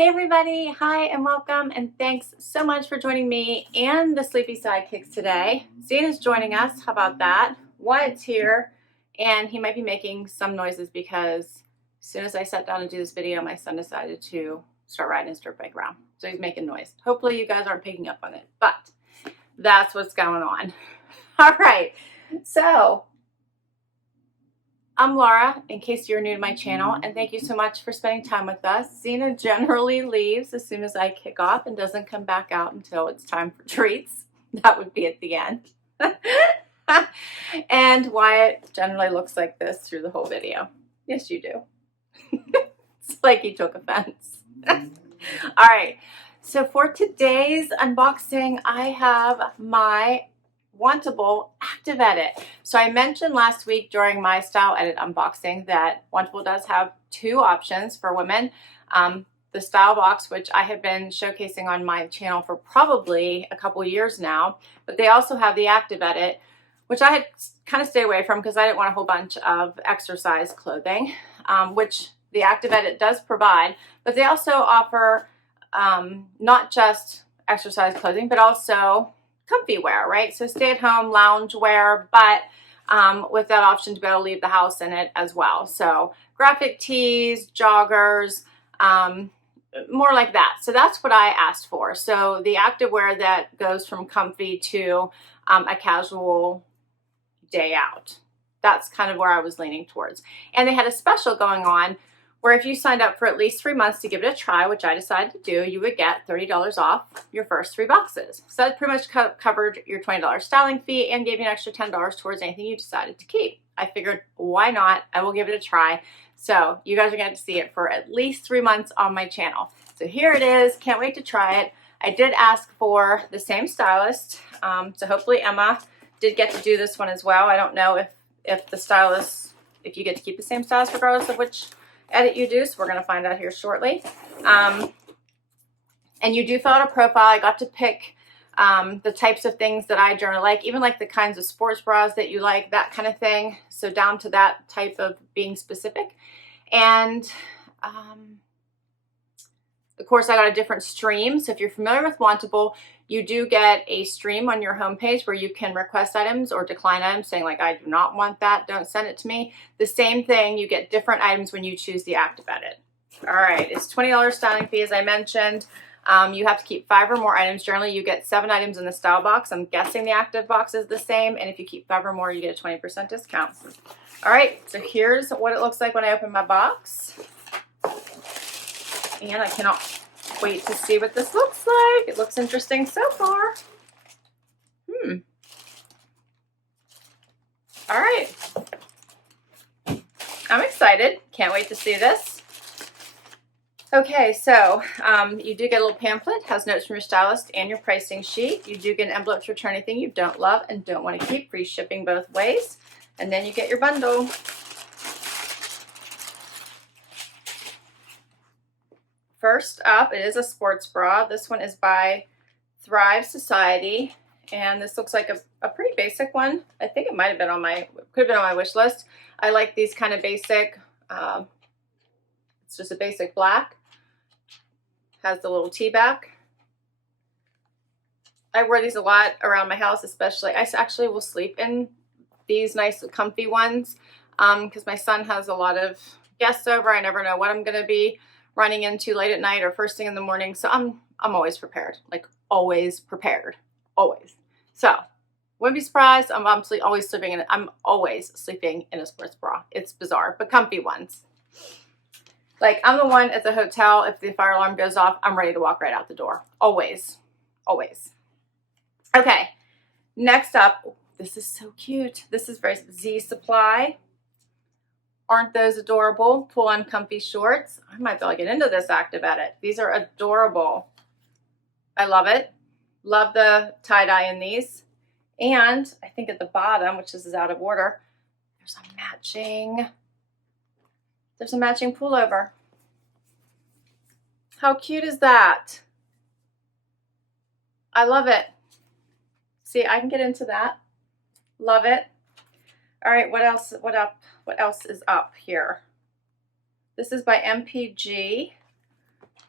Hey everybody, hi and welcome, and thanks so much for joining me and the Sleepy Sidekicks today. Zena's joining us, how about that? Wyatt's here, and he might be making some noises because as soon as I sat down to do this video, my son decided to start riding his dirt bike around. So he's making noise. Hopefully you guys aren't picking up on it, but that's what's going on. All right, so I'm Laura, in case you're new to my channel, and thank you so much for spending time with us. Zena generally leaves as soon as I kick off and doesn't come back out until it's time for treats. That would be at the end. And Wyatt generally looks like this through the whole video. Yes, you do. It's like he took offense. All right, so for today's unboxing, I have my Wantable Active Edit. So I mentioned last week during my style edit unboxing that Wantable does have two options for women. The style box, which I have been showcasing on my channel for probably a couple years now, but they also have the Active Edit, which I had kind of stayed away from because I didn't want a whole bunch of exercise clothing, which the Active Edit does provide, but they also offer not just exercise clothing, but also comfy wear, right? So stay at home lounge wear, but with that option to be able to leave the house in it as well. So graphic tees, joggers, more like that. So that's what I asked for. So the active wear that goes from comfy to a casual day out. That's kind of where I was leaning towards. And they had a special going on where if you signed up for at least 3 months to give it a try, which I decided to do, you would get $30 off your first 3 boxes. So that pretty much covered your $20 styling fee and gave you an extra $10 towards anything you decided to keep. I figured, why not? I will give it a try. So you guys are going to see it for at least 3 months on my channel. So here it is. Can't wait to try it. I did ask for the same stylist. So hopefully Emma did get to do this one as well. I don't know if the stylist, if you get to keep the same stylist regardless of which edit you do, so we're going to find out here shortly. And you do fill out a profile. I got to pick the types of things that I generally like, even like the kinds of sports bras that you like, that kind of thing. So down to that type of being specific. And of course, I got a different stream. So if you're familiar with Wantable, you do get a stream on your homepage where you can request items or decline items saying like, I do not want that, don't send it to me. The same thing, you get different items when you choose the Active Edit. All right, it's $20 styling fee, as I mentioned. You have to keep 5 or more items. Generally, you get 7 items in the style box. I'm guessing the active box is the same. And if you keep 5 or more, you get a 20% discount. All right, so here's what it looks like when I open my box. And I cannot wait to see what this looks like. It looks interesting so far. All right. I'm excited. Can't wait to see this. Okay, so you do get a little pamphlet, has notes from your stylist and your pricing sheet. You do get an envelope to return anything you don't love and don't want to keep. Free shipping both ways. And then you get your bundle. First up, it is a sports bra. This one is by Thrive Society, and this looks like a pretty basic one. I think it might have been on my, could have been on my wish list. I like these kind of basic, it's just a basic black. Has the little T-back. I wear these a lot around my house, especially. I actually will sleep in these nice comfy ones because my son has a lot of guests over. I never know what I'm going to be running into late at night or first thing in the morning. So I'm always prepared, like always prepared, always. So wouldn't be surprised. I'm always sleeping in it. I'm always sleeping in a sports bra. It's bizarre, but comfy ones. Like I'm the one at the hotel. If the fire alarm goes off, I'm ready to walk right out the door. Always, always. Okay. Next up, this is so cute. This is very Z Supply. Aren't those adorable? Pull-on comfy shorts. I might be able to get into this Active Edit. These are adorable. I love it. Love the tie-dye in these. And I think at the bottom, which this is out of order, there's a matching pullover. How cute is that? I love it. See, I can get into that. Love it. All right, what else? What else is up here? This is by MPG.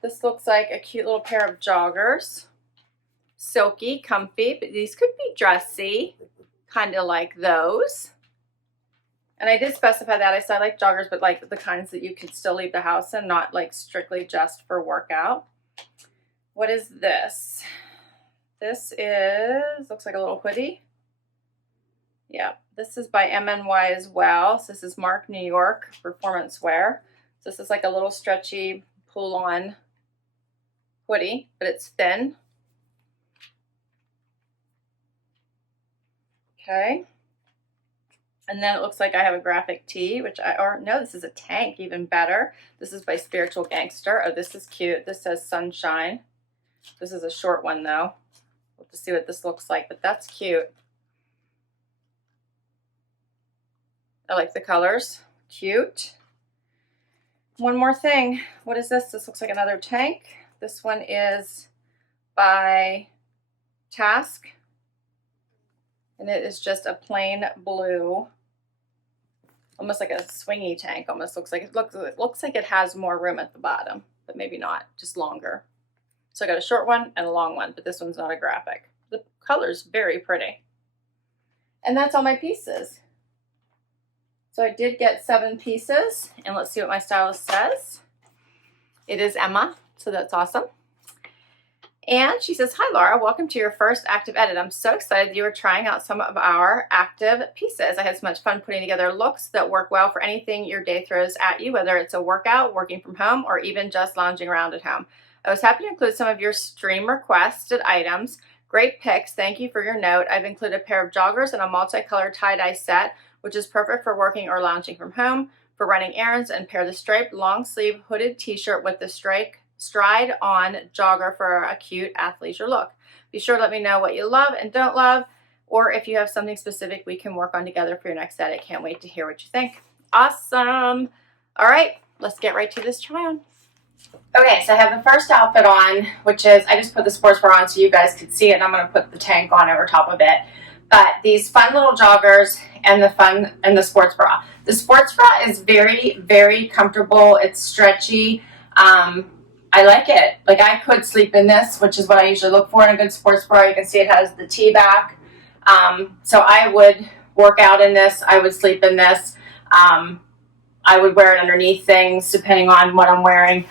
This looks like a cute little pair of joggers. Silky, comfy, but these could be dressy, kind of like those. And I did specify that. I said I like joggers, but like the kinds that you could still leave the house in, not like strictly just for workout. What is this? This is, looks like a little hoodie. Yeah, this is by MNY as well. So this is Marc, New York, performance wear. So this is like a little stretchy pull-on hoodie, but it's thin. Okay. And then it looks like I have a graphic tee, which no, this is a tank, even better. This is by Spiritual Gangster. Oh, this is cute. This says Sunshine. This is a short one though. We'll have to see what this looks like, but that's cute. I like the colors. Cute. One more thing. What is this? This looks like another tank. This one is by TASC. And it is just a plain blue, almost like a swingy tank. Almost looks like it looks like it has more room at the bottom, but maybe not, just longer. So I got a short one and a long one, but this one's not a graphic. The color's very pretty. And that's all my pieces. So I did get 7 pieces, and let's see what my stylist says. It is Emma, so that's awesome. And she says, hi Laura, welcome to your first active edit. I'm so excited you were trying out some of our active pieces. I had so much fun putting together looks that work well for anything your day throws at you, whether it's a workout, working from home, or even just lounging around at home. I was happy to include some of your stream requested items. Great picks, thank you for your note. I've included a pair of joggers and a multicolored tie-dye set, which is perfect for working or lounging from home, for running errands, and pair the striped long sleeve hooded t-shirt with the stride on jogger for a cute athleisure look. Be sure to let me know what you love and don't love, or if you have something specific we can work on together for your next edit. Can't wait to hear what you think. Awesome. All right, let's get right to this try on. Okay, so I have the first outfit on, which is, I just put the sports bra on so you guys could see it, and I'm going to put the tank on over top of it. But these fun little joggers and the sports bra. The sports bra is very, very comfortable. It's stretchy. I like it. Like, I could sleep in this, which is what I usually look for in a good sports bra. You can see it has the T back. So I would work out in this. I would sleep in this. I would wear it underneath things depending on what I'm wearing.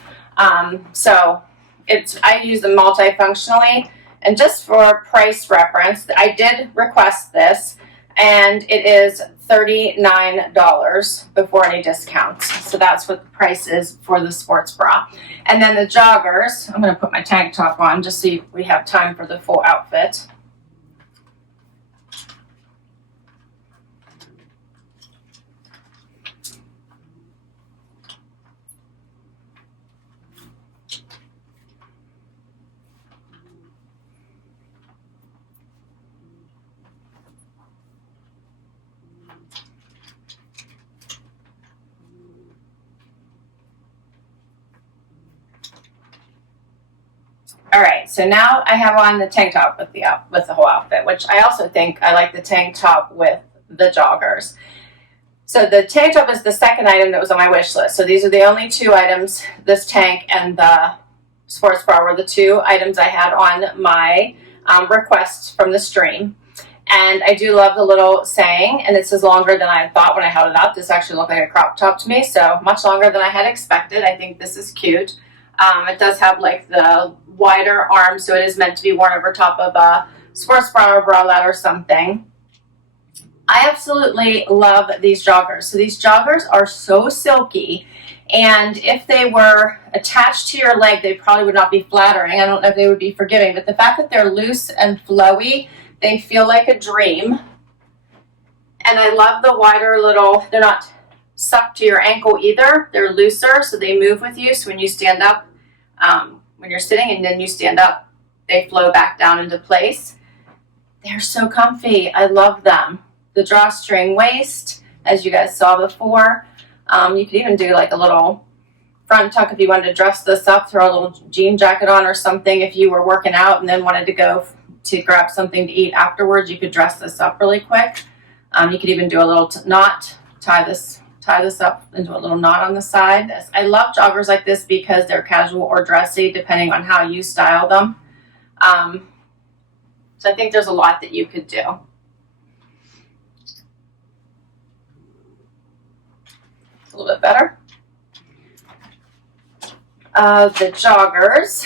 So I use them multifunctionally. And just for price reference, I did request this, and it is $39 before any discounts. So that's what the price is for the sports bra. And then the joggers, I'm going to put my tank top on just so we have time for the full outfit. All right, so now I have on the tank top with the whole outfit, which I also think I like the tank top with the joggers. So the tank top is the second item that was on my wish list. So these are the only 2 items. This tank and the sports bra were the 2 items I had on my request from the stream. And I do love the little saying, and this is longer than I thought when I held it up. This actually looked like a crop top to me, so much longer than I had expected. I think this is cute. It does have like the wider arms, so it is meant to be worn over top of a sports bra or bralette or something. I absolutely love these joggers. So these joggers are so silky, and if they were attached to your leg, they probably would not be flattering. I don't know if they would be forgiving, but the fact that they're loose and flowy, they feel like a dream. And I love the wider little, they're not sucked to your ankle either. They're looser, so they move with you. So when you stand up, when you're sitting and then you stand up, they flow back down into place. They're so comfy. I love them. The drawstring waist, as you guys saw before. You could even do like a little front tuck if you wanted to dress this up, throw a little jean jacket on or something. If you were working out and then wanted to go to grab something to eat afterwards, you could dress this up really quick. You could even do a little knot, tie this tie this up into a little knot on the side. I love joggers like this because they're casual or dressy depending on how you style them. So I think there's a lot that you could do. It's a little bit better. The joggers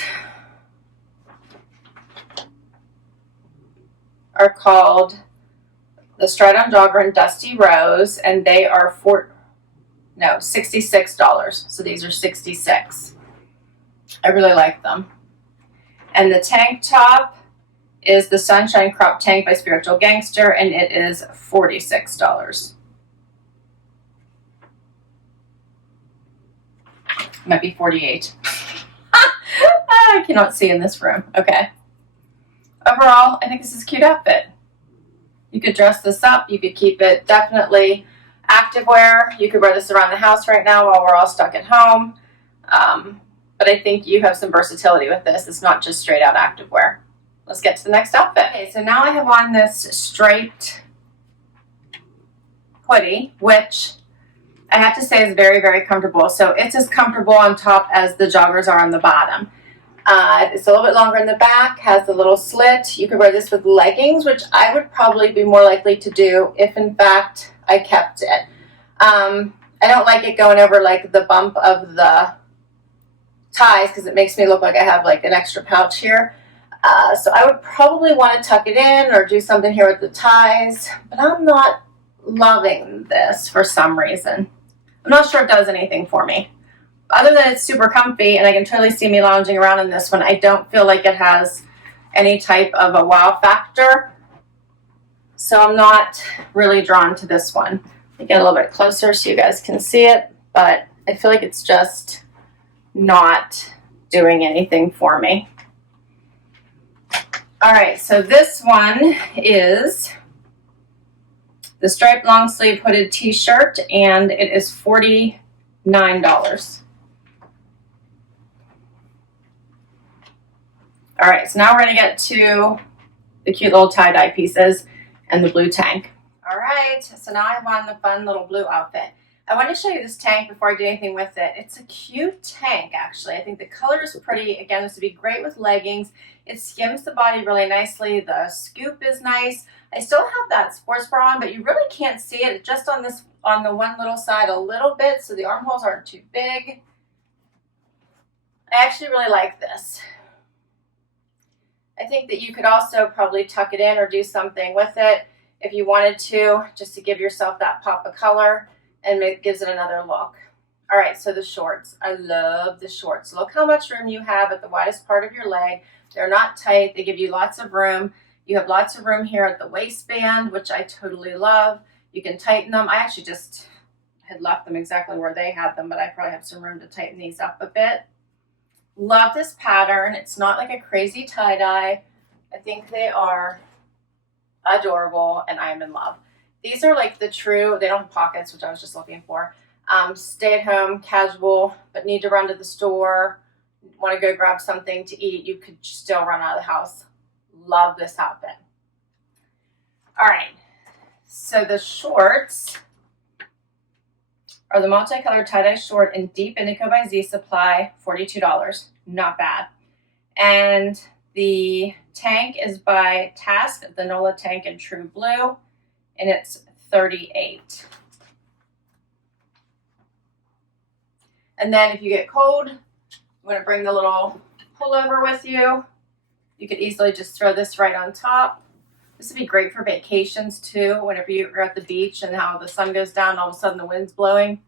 are called the Stride-On Jogger in Dusty Rose, and they are $66. So these are $66. I really like them. And the tank top is the Sunshine Crop Tank by Spiritual Gangster, and it is $46. Might be 48. I cannot see in this room. Okay. Overall, I think this is a cute outfit. You could dress this up. You could keep it definitely activewear. You could wear this around the house right now while we're all stuck at home. But I think you have some versatility with this. It's not just straight out activewear. Let's get to the next outfit. Okay, so now I have on this striped hoodie, which I have to say is very, very comfortable. So it's as comfortable on top as the joggers are on the bottom. It's a little bit longer in the back, has the little slit. You could wear this with leggings, which I would probably be more likely to do if in fact I kept it. I don't like it going over like the bump of the ties because it makes me look like I have like an extra pouch here. So I would probably want to tuck it in or do something here with the ties, but I'm not loving this for some reason. I'm not sure it does anything for me. Other than it's super comfy and I can totally see me lounging around in this one, I don't feel like it has any type of a wow factor. So I'm not really drawn to this one. Let me get a little bit closer so you guys can see it, but I feel like it's just not doing anything for me. All right, so this one is the striped long sleeve hooded t-shirt, and it is $49. All right, so now we're gonna get to the cute little tie-dye pieces and the blue tank. All right, so now I have on the fun little blue outfit. I want to show you this tank before I do anything with it. It's a cute tank, actually. I think the color is pretty. Again, this would be great with leggings. It skims the body really nicely. The scoop is nice. I still have that sports bra on, but you really can't see it just on this, on the one little side a little bit, so the armholes aren't too big. I actually really like this. I think that you could also probably tuck it in or do something with it if you wanted to, just to give yourself that pop of color, and it gives it another look. All right, so the shorts. I love the shorts. Look how much room you have at the widest part of your leg. They're not tight. They give you lots of room. You have lots of room here at the waistband, which I totally love. You can tighten them. I actually just had left them exactly where they had them, but I probably have some room to tighten these up a bit. Love this pattern. It's not like a crazy tie-dye. I think they are adorable, and I'm in love. These are like the true, they don't have pockets, which I was just looking for. Stay at home, casual, but need to run to the store, want to go grab something to eat, you could still run out of the house. Love this outfit. All right, so the shorts are the multicolored tie-dye short in Deep Indigo by Z Supply, $42. Not bad. And the tank is by TASC, the Nola Tank in True Blue, and it's $38. And then if you get cold, you want to bring the little pullover with you. You could easily just throw this right on top. This would be great for vacations too, whenever you're at the beach and how the sun goes down, all of a sudden the wind's blowing,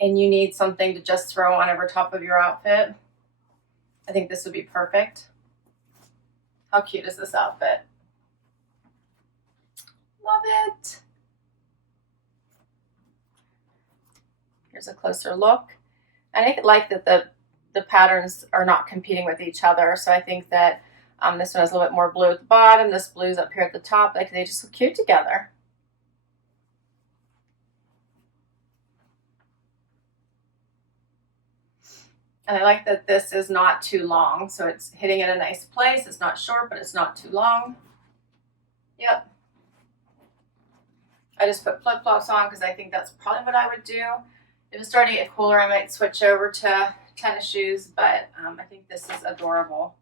and you need something to just throw on over top of your outfit. I think this would be perfect. How cute is this outfit? Love it. Here's a closer look. And I like that the patterns are not competing with each other. So I think that this one has a little bit more blue at the bottom. This blue's up here at the top. Like, they just look cute together. And I like that this is not too long. So it's hitting at a nice place. It's not short, but it's not too long. Yep. I just put flip-flops on because I think that's probably what I would do. If it's starting to get cooler, I might switch over to tennis shoes, but I think this is adorable.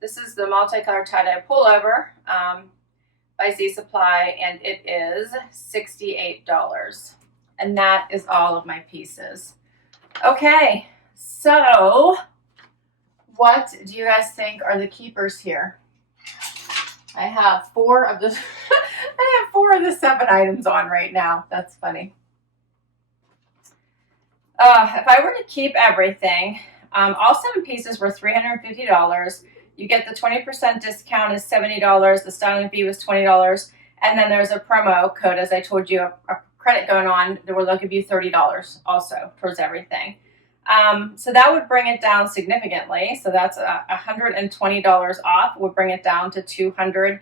This is the multicolored tie-dye pullover by Z Supply, and it is $68. And that is all of my pieces. Okay, so what do you guys think are the keepers here? I have 4 of the I have 4 of the 7 items on right now. That's funny. If I were to keep everything, all 7 pieces were $350. You get the 20% discount is $70. The styling fee was $20. And then there's a promo code, as I told you, a credit going on, where they'll give you $30 also towards everything. So that would bring it down significantly. So that's $120 off, would bring it down to $230.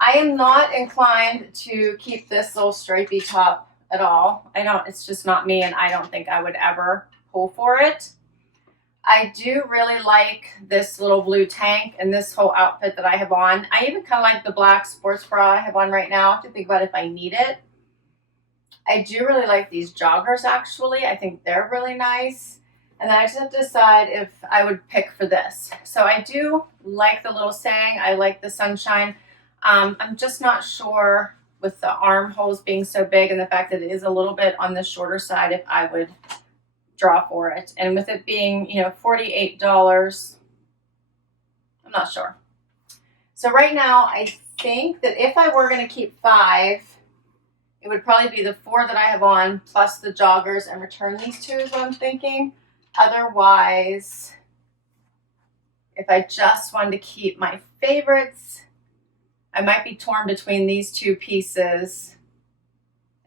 I am not inclined to keep this little stripy top at all. It's just not me, and I don't think I would ever pull for it. I do really like this little blue tank and this whole outfit that I have on. I even kind of like the black sports bra I have on right now. I have to think about if I need it. I do really like these joggers, actually. I think they're really nice. And then I just have to decide if I would pick for this. So I do like the little saying. I like the sunshine. I'm just not sure with the armholes being so big and the fact that it is a little bit on the shorter side if I would draw for it. And with it being, $48, I'm not sure. So right now, I think that if I were going to keep 5, it would probably be the 4 that I have on plus the joggers and return these 2 is what I'm thinking. Otherwise, if I just wanted to keep my favorites, I might be torn between these 2 pieces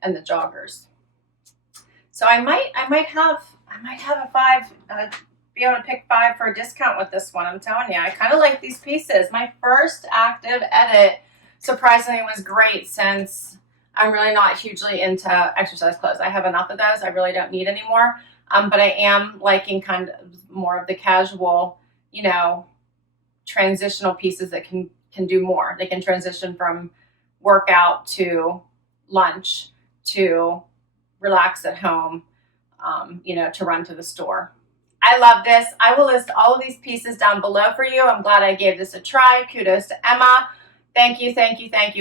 and the joggers. So I might have a 5, be able to pick 5 for a discount with this one. I'm telling you, I kind of like these pieces. My first active edit, surprisingly, was great since I'm really not hugely into exercise clothes. I have enough of those. I really don't need any more. But I am liking kind of more of the casual, transitional pieces that can do more. They can transition from workout to lunch to relax at home, to run to the store. I love this. I will list all of these pieces down below for you. I'm glad I gave this a try. Kudos to Emma. Thank you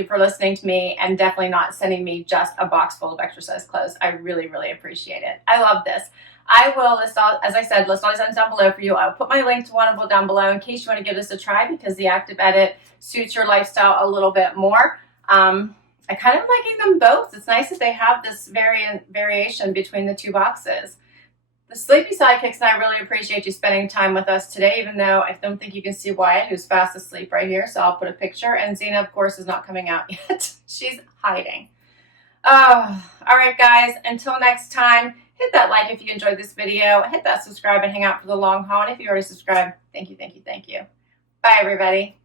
for listening to me and definitely not sending me just a box full of exercise clothes. I really, really appreciate it. I love this. I will list all these items down below for you. I'll put my link to Wantable down below in case you want to give this a try because the active edit suits your lifestyle a little bit more. I kind of liking them both. It's nice that they have this variation between the 2 boxes. The Sleepy Sidekicks and I really appreciate you spending time with us today, even though I don't think you can see Wyatt, who's fast asleep right here, so I'll put a picture. And Zena, of course, is not coming out yet. She's hiding. Oh, all right, guys. Until next time, hit that like if you enjoyed this video. Hit that subscribe and hang out for the long haul. And if you already subscribed, thank you. Bye, everybody.